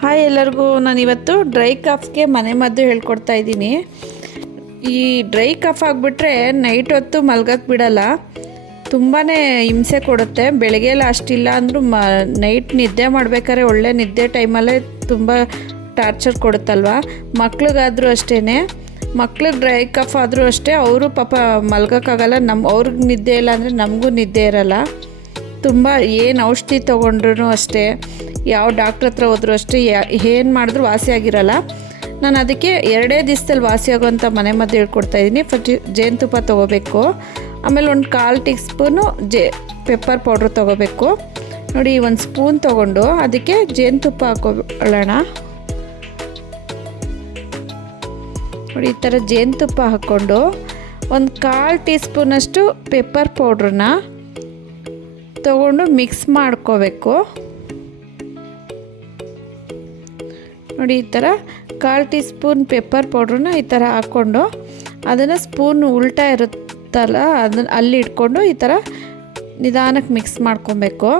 Hi ಎಲ್ಲರಿಗೂ, ನಾನಿವತ್ತು dry ಕಫ್ಗೆ ಮನೆ ಮದ್ದು ಹೇಳ್ಕೊಡ್ತಾ ಇದ್ದೀನಿ. ಈ ಡ್ರೈ ಕಫ್ ಆಗಿಬಿಟ್ರೆ ನೈಟ್ ಹೊತ್ತು ಮಲ್ಗಕ್ಕೆ ಬಿಡಲ್ಲ, ತುಂಬಾ ಹಿಂಸೆ ಕೊಡುತ್ತೆ. ಬೆಳಗ್ಗೆ ಎಲ್ಲ ಅಷ್ಟಿಲ್ಲ ಅಂದರೂ ನೈಟ್ ನಿದ್ದೆ ಮಾಡಬೇಕಾದ್ರೆ ಒಳ್ಳೆ ನಿದ್ದೆ ಟೈಮಲ್ಲೇ ತುಂಬ ಟಾರ್ಚರ್ ಕೊಡುತ್ತಲ್ವ. ಮಕ್ಳಿಗಾದರೂ ಅಷ್ಟೇ, ಮಕ್ಳಿಗೆ ಡ್ರೈ ಕಫ್ ಆದರೂ ಅಷ್ಟೇ, ಅವರು ಪಾಪ ಮಲ್ಗೋಕ್ಕಾಗಲ್ಲ. ಅವ್ರಿಗೆ ನಿದ್ದೆ ಇಲ್ಲ ಅಂದರೆ ನಮಗೂ ನಿದ್ದೆ ಇರಲ್ಲ. ತುಂಬ ಏನು ಔಷಧಿ ತೊಗೊಂಡ್ರೂ ಅಷ್ಟೇ, ಯಾವ ಡಾಕ್ಟ್ರ್ ಹತ್ರ ಹೋದ್ರೂ ಅಷ್ಟೇ, ಏನು ಮಾಡಿದ್ರೂ ವಾಸಿ ಆಗಿರಲ್ಲ. ನಾನು ಅದಕ್ಕೆ 2 ದಿವಸದಲ್ಲಿ ವಾಸಿ ಆಗೋವಂಥ ಮನೆ ಮದ್ದು ಹೇಳ್ಕೊಡ್ತಾಯಿದ್ದೀನಿ. ಫಸ್ಟ್ ಜೇನುತುಪ್ಪ ತೊಗೋಬೇಕು, ಆಮೇಲೆ ಒಂದು 1/4 ಟೀ ಸ್ಪೂನು ಪೆಪ್ಪರ್ ಪೌಡ್ರ್ ತೊಗೋಬೇಕು. ನೋಡಿ, 1 ಸ್ಪೂನ್ ತೊಗೊಂಡು ಅದಕ್ಕೆ ಜೇನುತುಪ್ಪ ಹಾಕೊಳ್ಳೋಣ. ನೋಡಿ, ಈ ಥರ ಜೇನುತುಪ್ಪ ಹಾಕ್ಕೊಂಡು ಒಂದು 1/4 ಟೀ ಸ್ಪೂನಷ್ಟು ಪೆಪ್ಪರ್ ಪೌಡ್ರನ್ನ ತೊಗೊಂಡು ಮಿಕ್ಸ್ ಮಾಡ್ಕೋಬೇಕು. ನೋಡಿ, ಈ ಥರ 1/4 ಟೀ ಸ್ಪೂನ್ ಪೆಪ್ಪರ್ ಪೌಡ್ರನ್ನ ಈ ಥರ ಹಾಕ್ಕೊಂಡು ಅದನ್ನು ಸ್ಪೂನ್ ಉಲ್ಟಾ ಇರುತ್ತಲ್ಲ ಅದನ್ನು ಅಲ್ಲಿ ಇಟ್ಕೊಂಡು ಈ ಥರ ನಿಧಾನಕ್ಕೆ ಮಿಕ್ಸ್ ಮಾಡ್ಕೊಬೇಕು.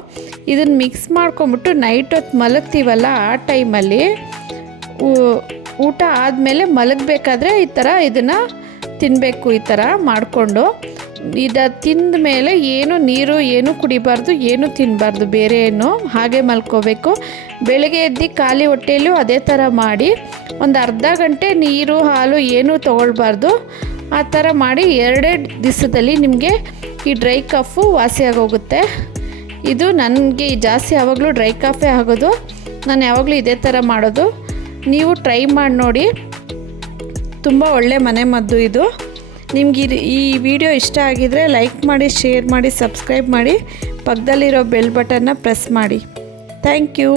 ಇದನ್ನು ಮಿಕ್ಸ್ ಮಾಡ್ಕೊಂಬಿಟ್ಟು ನೈಟ್ ಹೊತ್ತು ಮಲಗ್ತೀವಲ್ಲ, ಆ ಟೈಮಲ್ಲಿ ಊಟ ಆದಮೇಲೆ ಮಲಗಬೇಕಾದ್ರೆ ಈ ಥರ ಇದನ್ನು ತಿನ್ನಬೇಕು. ಈ ಥರ ಮಾಡಿಕೊಂಡು ತಿಂದ ಮೇಲೆ ಏನು ನೀರು ಏನು ಕುಡಿಬಾರ್ದು, ಏನು ತಿನ್ನಬಾರ್ದು, ಬೇರೆ ಏನು, ಹಾಗೆ ಮಲ್ಕೋಬೇಕು. ಬೆಳಗ್ಗೆ ಎದ್ದು ಖಾಲಿ ಹೊಟ್ಟೆಯಲ್ಲೂ ಅದೇ ಥರ ಮಾಡಿ ಒಂದು ಅರ್ಧ ಗಂಟೆ ನೀರು ಹಾಲು ಏನೂ ತೊಗೊಳ್ಬಾರ್ದು. ಆ ಥರ ಮಾಡಿ 2 ದಿವಸದಲ್ಲಿ ನಿಮಗೆ ಈ ಡ್ರೈ ಕಫು ವಾಸಿಯಾಗೋಗುತ್ತೆ. ಇದು ನನಗೆ ಜಾಸ್ತಿ ಯಾವಾಗಲೂ ಡ್ರೈ ಕಫೇ ಆಗೋದು. ನಾನು ಯಾವಾಗಲೂ ಇದೇ ಥರ ಮಾಡೋದು. ನೀವು ಟ್ರೈ ಮಾಡಿ ನೋಡಿ, ತುಂಬ ಒಳ್ಳೆ ಮನೆ ಮದ್ದು ಇದು. ನಿಮ್ಗೆ ಈ ವಿಡಿಯೋ ಇಷ್ಟ ಆಗಿದರೆ ಲೈಕ್ ಮಾಡಿ, ಶೇರ್ ಮಾಡಿ, ಸಬ್ಸ್ಕ್ರೈಬ್ ಮಾಡಿ, ಪಕ್ಕದಲ್ಲಿರೋ ಬೆಲ್ ಬಟನ್ನ ಪ್ರೆಸ್ ಮಾಡಿ. Thank you.